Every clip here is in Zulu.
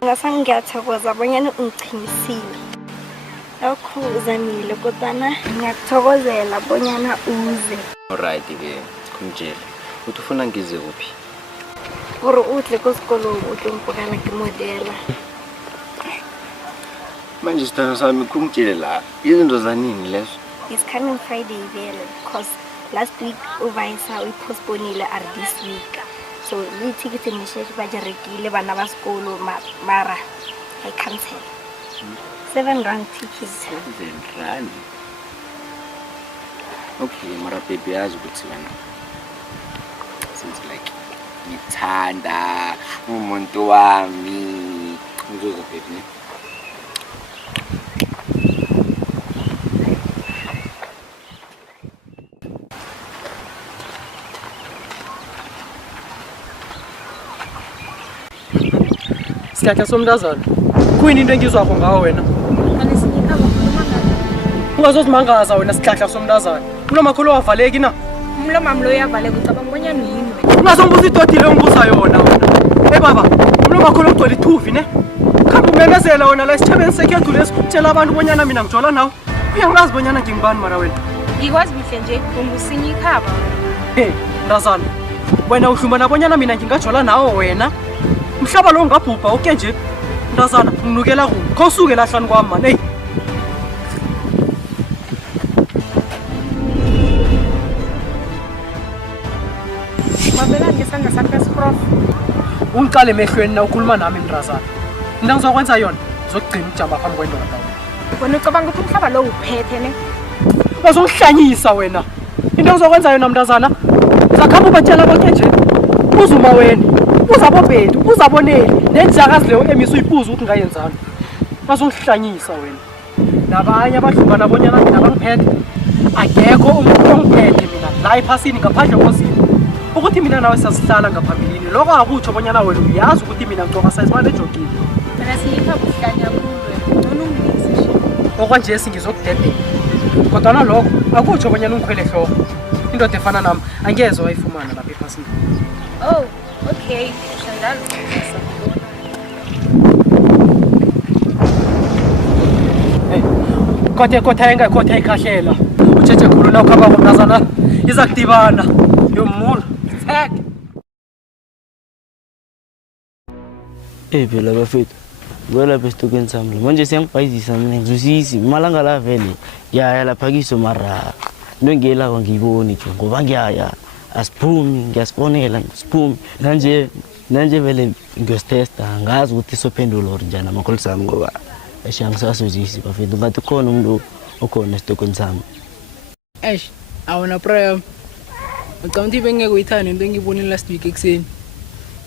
Sangasanga ngiyathokoza bonyana ungichinyisile. Lokhu uzamile kodwana ngiyakuthokozela bonyana uze. Alright ke, kumtshela. Uthi ufuna ngize kuphi? Gore utle kwesikolo utle ngibukana ngimodela. Manje sithando sami kumtshele la. Izinto zanini lezo? It's coming Friday vele because last week uVisa uyipostponile are this week. So le ticket ngisheje bajerekile bana basikolo mara I cancel. 7 rand ticket. 7 rand. Okay, mara baby yazi ukuthi wena. Since like ngithanda umuntu wami. Uzoza baby. Sihlahla somntazana. Kuyini into engizwakho ngawo wena? Ungazozimangaza wena sihlahla somntazana. Unomakhulu wavaleki na? Umlomo wami lo uyavaleka ucabanga bonyana yini? Ungazongibuza idodi le ungibuza yona wena. Hey baba, unomakhulu ugcwele ithuvi ne? Khamba umemezela wena la esitjhabeni sekhethu lesitshela abantu bonyana mina ngijola nawo. Uyangazi bonyana ngingibani mara wena. Ngikwazi bihle nje ungusinyi ikhaba. Hey, mntazana. Wena uhlumana bonyana mina ngingajola nawo wena. Mhlaba lo ngabhubha oke nje. Mntazana, nginukela kuwe. Khosuke lahlani kwami man. Hey. Mabela ngesanga sakhe prof. Ungiqale emehlweni na ukhuluma nami mntazana. Into ngizokwenza yona, ngizogcina ukujamba phambi kwendoda wena. Wena ucabanga ukuthi umhlaba lo uphethe ne? Bazongihlanyisa wena. Into ngizokwenza yona mntazana. Zakhamba ubatshela bonke nje. Uzuma wena. Uzabobhedu, uzaboneli. Nenjakazi leyo emisa uyipuza ukuthi ngayenzana. Bazongihlanyisa wena. Nabanye abahlungana bonyana mina bangiphethe. Akekho umuntu ongiphethe mina la ephasini ngaphandle kozini. Ukuthi mina nawe sasihlala ngaphambilini. Lokho akutsho bonyana wena uyazi ukuthi mina ngcoba sayizibane ejogini. Mina siyikhaba ukuhlanya kuwe. Noma ungizisho. Okwanje singizokudedela. Kodwa nalokho akutsho bonyana ungikhwele ehloko. Indoda efana nami angeze wayifumana lapha ephasini. Oh, okay. Shandalo. Kothe ikhahlela. Ujeje khulu na ukhamba ngomntazana iza kudibana. Yomuntu. Fek. Phela bafethu. Ngola besitokweni sami. Manje siyangibhayizisa mina ngizusisi malanga la vele. Yaya lapha kiso mara. Into ngiyela ngiyiboni nje ngoba ngiyaya. Asiphumi ngiyasibonela siphumi nanje vele ngiyostesta ngazi ukuthi sophendula or njani amakhulu sami ngoba eshangisasozisi bafethu ngathi khona umuntu okhona esitokweni sami. Eish, awona prayer. Ucabanga bengeke uyithane into engiyibonile last week ekseni.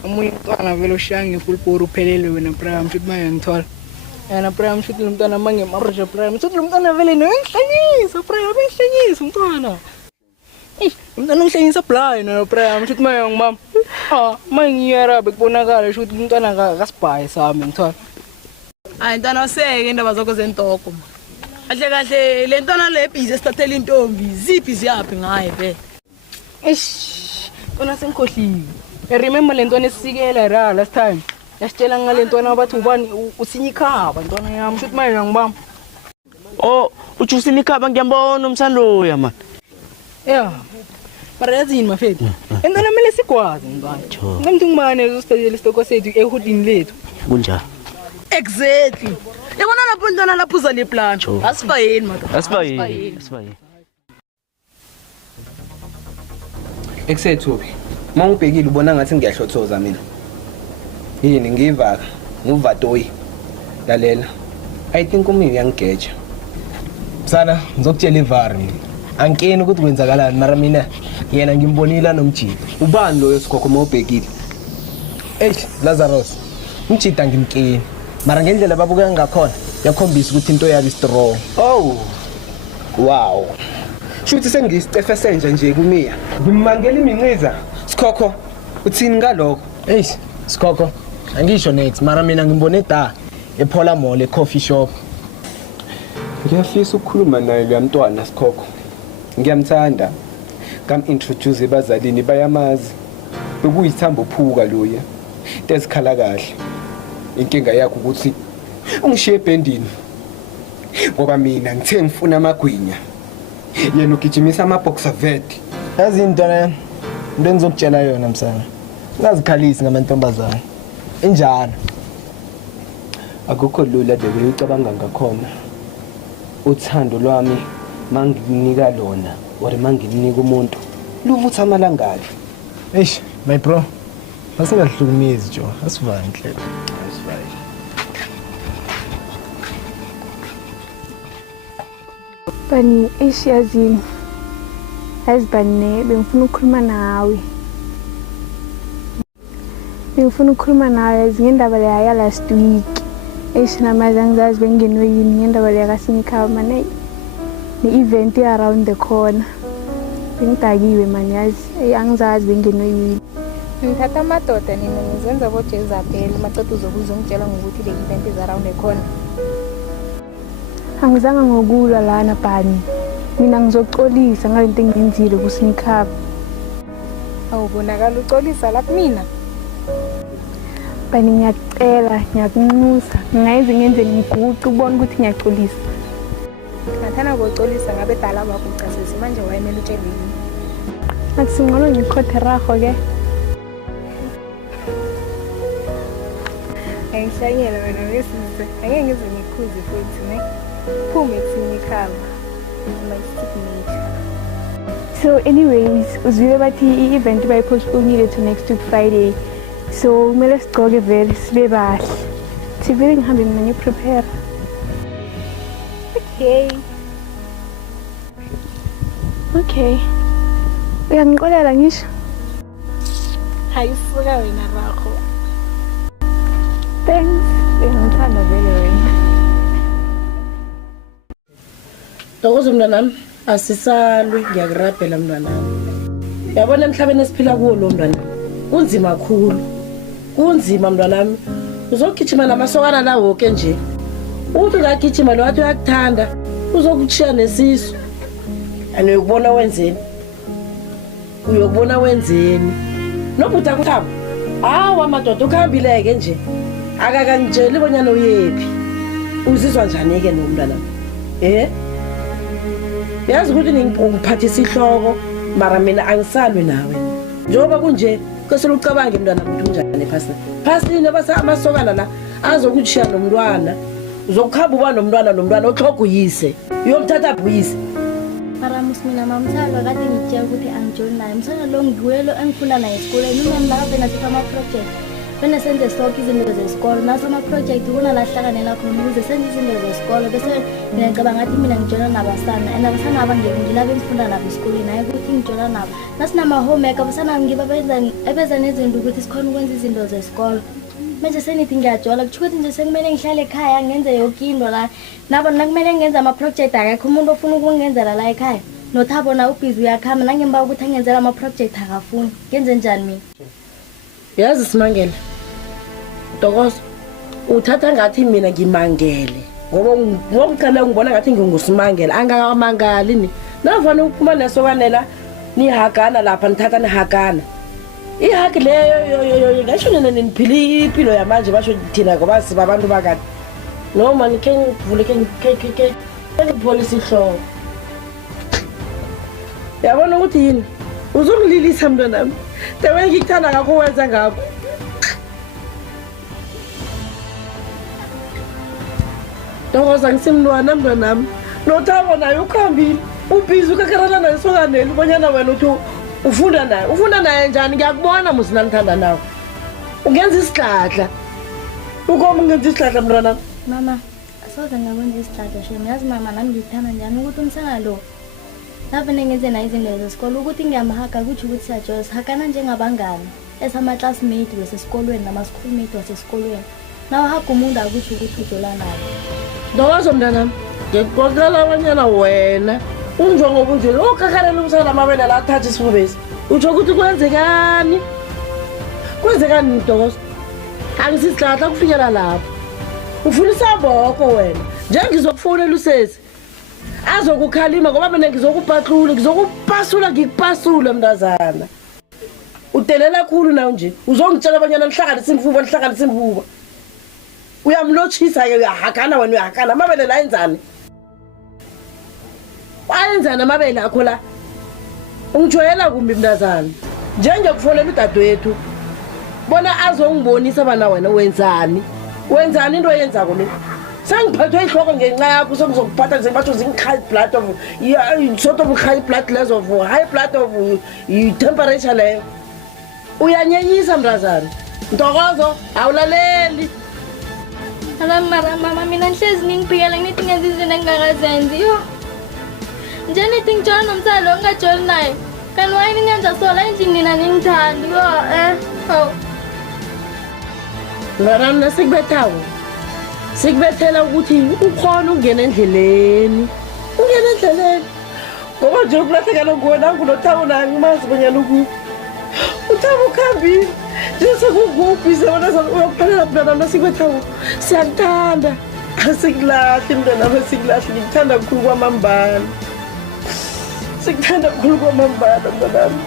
Omunye umntwana vele ushange full power uphelele wena prayer mshuthi manje ngithola. Yena prayer mshuthi lo mntwana mange marusha prayer mshuthi lo mntwana vele noyihlanyisa prayer bengihlanyisa umntwana. Umntwana ungihlanyisa blind no prayer mshuthi manje ngimama. Manje ngiyara bekubonakala ukuthi umntwana akasibhayi sami ngithola. Intwana useke indaba zakho zentoko. Kahle le ntwana le busy esithathela intombi ziphi ziyaphi ngaye vele. Eish, wena sengikhohliwe. Remember le ntwana esisikela ra last time. Yasitshela ngale ntwana bathi ubani usinyi ikhaba ntwana yami mshuthi manje ngibamba. Oh, uthi usini ikhaba ngiyambona umsaloya man. Yeah. Mara yazini mafethu. Entwana mele sikwazi ngibani. Ngimntu ngimane uzosithathela isitoko sethu ehudini lethu. Kunjani? Exactly. Yabona lapho ntwana lapho uza le plan. Asibayeni mara. Asibayeni. Eksethubi. Mawubhekile ubona ngathi ngiyahlothoza mina. Yini ngivaka, nguvatoyi. Lalela. I think umi uyangigeja. Sana, ngizokutshela ivari. Ankeni ukuthi kwenzakalani mara mina yena ngimbonile nomjidi. Ubani loyo sikhokho mawubhekile? Lazarus. Umjidi angimkeni. Mara ngendlela babuka ngakhona yakhombisa ukuthi into yabo strong. Oh. Wow. Shuthi sengisicefe senje nje kumiya. Ngimangela iminqiza. Sikhokho uthini ngalokho? Sikhokho. Angisho next mara mina ngimbone da ePola Mall ecoffee shop. Ngiyafisa ukukhuluma naye lo mntwana Sikhokho. Ngiyamthanda. Kam introduce ebazalini bayamazi. Bekuyithamba uphuka loya. Tesikhala kahle. inkinga yakho ukuthi ungishiye ebhendini ngoba mina ngithe ngifuna amagwinya yena ugijimisa amaboxer vet. Yazi into le into engizokutshela yona msana, ungazikhalisi ngamantombazana injalo. Akukho lula bebe ucabanga ngakhona. Uthando lwami manginika lona or manginika umuntu luvutha amalangalo. Eish my bro, asingahlukumezi jo, asivale inhlelo. Asivale. Bani ishiyazini azibane bengifuna ukukhuluma nawe. Bengifuna ukukhuluma nawe ngendaba leya last week. Namazi angizazi bengenoyini ngendaba leya kaSinikhawa mane ne-event around the corner. Bengidakiwe mani yazi angizazi bengenoyini. Ngithatha amadoda nina ngizenza boJezabel macethu uzokuzongitshela ngokuthi le event is around the corner. Angizanga ngokulwa lana bani. Mina ngizoxolisa ngalento engiyenzile kuSinikhawa. Awubonakala uxolisa lapha mina. Bani ngiyacela, ngiyakunxusa. Ngiyayenza ngenze ngiguqe ubone ukuthi ngiyaxolisa. Ngathana boxolisa ngabe dala bakucasisa manje wayemela utshele yini? Athi singcono ngikhothe raho ke. Ngishanyela wena wesise. Angeke ngize ngikhuze futhi ne. Phume kuSinikhawa. My signature. So anyways, uzwile bathi i-event bayipostponile to next week Friday. So kumele sigcoke vele sibe bahle. Sivele ngihambe mina ngiprepare. Okay. Uyangixolela ngisho? Hayisuka wena rakho. Thanks. Ngithanda vele wena. Dokozo mntanami, asisalwe ngiyakurabhela mntanami. Yabona emhlabeni esiphila kuwo lo mntwana. Kunzima kakhulu. Kunzima mntwanami. Uzogijima namasokana la wonke nje. Uthi ngagijima lo wathi uyakuthanda, uzokutshiya nesisu. Ane uyokubona wenzeni? Uyokubona wenzeni? Nobutha kuthaba. Hawa madoda ukhambileke nje. Akakangitsheli bonyana uyephi. Uzizwa njani ke nomntwanami? Yazi ukuthi ngiphathisa ihloko mara mina angisalwe nawe. Njoba kunje kwesela ucabange mntwana ukuthi unjani phasini. Phasini amasokana la azokutshiya nomntwana. Uzokukhamba uba nomntwana oxhoga uyise. Uyomthatha buyise. Mara musmina mamthalo kade ngitshela ukuthi angijoin naye. Msana lo ngiwelo engifunda naye esikoleni. Umama la bena sifa ama project. Bena senze stock izinto zesikole. Naso ama project kuna la hlanganela khona ukuze senze izinto zesikole bese mina ngicabanga ngathi mina ngijoina nabasana. And abasana abangilabo engifunda nabo esikoleni naye ukuthi ngijoina nabo. Nasina ama homework abasana ngibabenza nezinto ukuthi sikhona ukwenza izinto zesikole. Manje senithi ngiyajola kuthi ukuthi nje sekumele ngihlale ekhaya ngenze yonke into la nabo nakumele ngenze ama project akekho umuntu ofuna ukungenzela la ekhaya nothabo na ubhizi uyakhama nangemba ukuthi angenzela ama project akafuni ngenze njani mina yazi Simangele Dokozo uthatha ngathi mina ngimangele ngoba ngomqala ngibona ngathi nginguSimangele angakamangali ni navana ukuphuma nesokanela nihagana lapha nithatha nihagana ihaki leyo ngisho nina niphili impilo yamanje basho thina ngoba siba abantu bakade noma nike ngivule ke police ihlo yabona ukuthi yini uzongililisa mntwanami tewe ngikuthanda ngakho wenza ngakho Dokoza ngisimntwana mntwanami nothabo naye ukhambile ubhizi ukakarana naye sokaneli bonyana wena uthi ufunda naye njani ngiyakubona musina ngithanda nawe ungenza isidladla ukomo ungenza isidladla mntwana mama asoze ngakwenza isidladla shema yazi mama nami ngithanda njani ukuthi umsana lo lapho nengenze nayo izinto zesikole ukuthi ngiyamahaga kuthi ukuthi siyajosa hakana njengabangani esama classmate besesikolweni nama schoolmate wasesikolweni nawe haga umuntu akuthi ukuthi ujola naye Dokozo mntanami ngikuxoxela abanyana wena unjongo bunje okakarela umsana amabele la thatha isifubesi utsho ukuthi kwenzekani Dokozo angisisidladla kufikela lapho ufuna isaboko wena njengizokufonela usesi azokukhalima ngoba mina ngizokuphatlula ngizokupasula ngikupasula mntazana udelela kakhulu nawe nje uzongitshela abanyana nihlanganisa imvuba uyamlotshisa ke uyahakana wena uyahakana amabele la enzani ayenzana amabele akho la ungijoyela kumbi mntazana njengekufonela udadewethu bona azongibonisa bana wena wenzani into yenzako le sengiphathwe ihloko ngenxa yakho sengizokuphatha ngizebatho high blood of sort of high blood levels of high blood of temperature leyo uyanyenyisa mntazana ntokozo awulaleli mama mina ngihlezi ngingiphikela ngithi ngenza izinto engingakazenzi yo nje nithi ngijona nomsalo ongajoli naye kanti wayini ngenza sola endlini nina ningithandi yo mntanami nasikubethako sikubethela ukuthi ukhona ukungena endleleni ngoba nje ukulahlekela nguwe nangu nothabo naye ngimazi bonyana uthabo ukhambile njesekukuphi uyokuphalela mntanami nasikubethako siyakuthanda asikulahli mntanami asikulahli ngikuthanda kakhulu kwamambala sikuthanda kakhulu kwamambala mntanami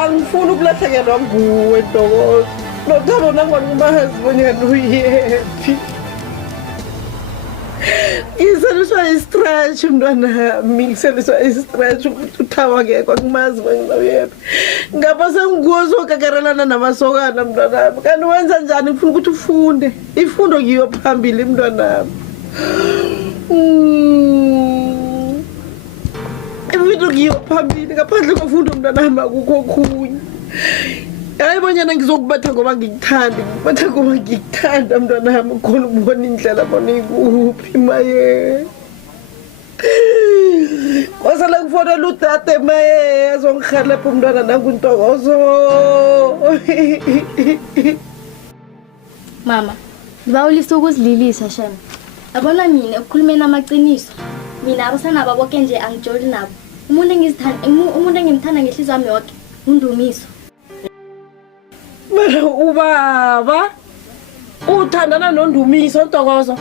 angifuni ukulahlekelwa nguwe ntokozo nothabo nangwani umazi bonyana uyephi ngiseliswa i-stretch mntwanami ngiseliswa i-stretch ukuthi uthaba ngekho akumazi bonyana uyephi ngapha senguwo sokakarelana namasokana mntwanami kanti wenza njani ngifuna ukuthi ufunde ifundo ngiyo phambili mntwanami ifundo ngiyo phambili ngaphandle kofundo mntwanami akukho okhunye hayi bonyana ngizokubatha ngoba ngikuthanda mntwanami khona ukubona indlela bona ikuphi maye kwasala kufonela udade maye azongihelebha umntwana nanguntokozo mama ngibawulisa ukuzililisa shana abona mina ekukhulumeni amaqiniso mina abasanabo boke nje angijoli nabo umuntu engimthanda ngehliziyo yami yoke undumiso mara ubaba uthandana nondumiso ntokozo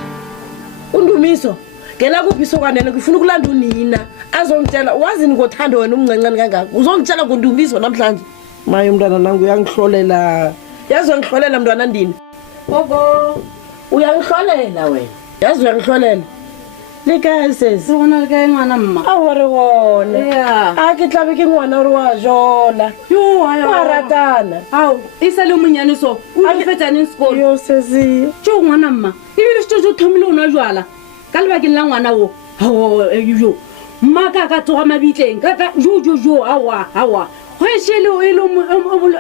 undumiso ngena kuphi isokwanene ngifuna ukulanda unina azongitshela wazini ngothando wena umncancane kangaka uzongitshela ngondumiso namhlanje maye umntwana nangu uyangihlolela yazi uyangihlolela mntwana ndini gogo uyangihlolela wena yazi uyangihlolela lekaya sesi rona le kae ngwana mma a gore gone a ke tlabe ke ngwana ore wa jola wa ratana ao e sa le monyane so o fetsaneng sekolo yo sesi tšeo ngwana mma ebile setso se thomile o nwa jwala ka lebakeng la ngwana o yo mma ka ka tsoga mabitleng jo awa go ešele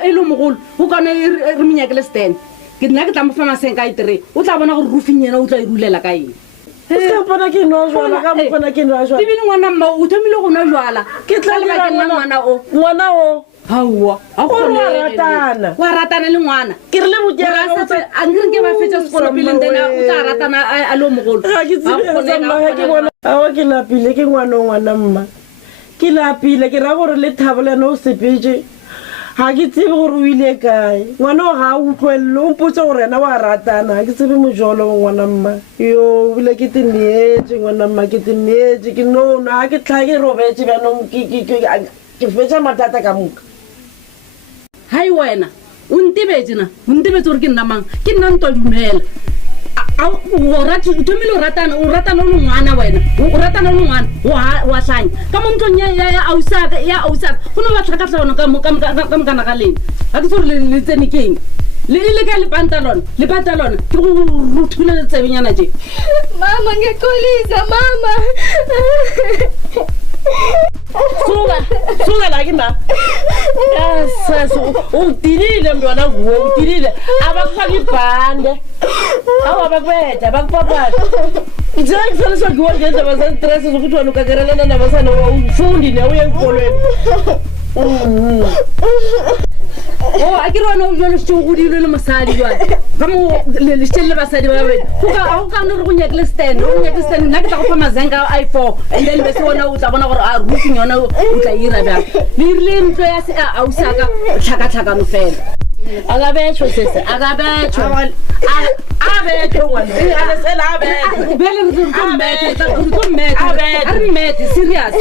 e le mogolo o kana re menyakele stand ke nna ke tla mo fa maseng ka itere o tla bona gore rufing yena o tla e rulela ka eng ebile ngwana mma o thomile go nwa jwala ke tla lebakeng la ngwana o aowa wa ratana le ngwana ke re le ankere ke ba fetsa sekolo pele ntena o tla ratana a le mogolo awa ke lapile ke ngwana mma ke lapile ke ra gore le thabo le yena o sepetse ga ke tsebe gore o ile kae ngwana o ga a utlwelele o mpotse gore yena wa ratana ga ke tsebe mojolo ngwana mma yo bile ke teneetse ngwana mma ke teneetse ke nono ga ke tlha ke robetse bjanong ke fetsa mathata ka moka hai wena o ntebetse gore ke nna mang ke nna ntwa dumela thomile o ratana o le ngwana wena o ratana o le ngwana wa tlhanya ka mo ntlong ya ausaka go ne ba tlhakatlhagona ka mokana ka lena ga ke tsore le tsene keng le ka lepantalona ke go rothule letsebenyana je mama ngekolisa mama suka la ke ma ungidilile mntwana nguwe ungidilile abakufaka ibhande awu abakubetha abakupaphatha njengiseliswa ngiwo ngendaba zestress zokuthi wena ukakerelana nabasana ufundi ne uye enkolweni a ke rona o jalo setšong godilwe le mosadi jale ka mo lesetšeng le basadi ba bene ga o kane re go nyakele stand nna ke tla go fa mazenka i4 and then bese ona o tla bona gore a roofing yona o tla ira bjang le irile ntlo ya se a ausaka tlhakatlhakano fela akabetho sese akabetho arimete serious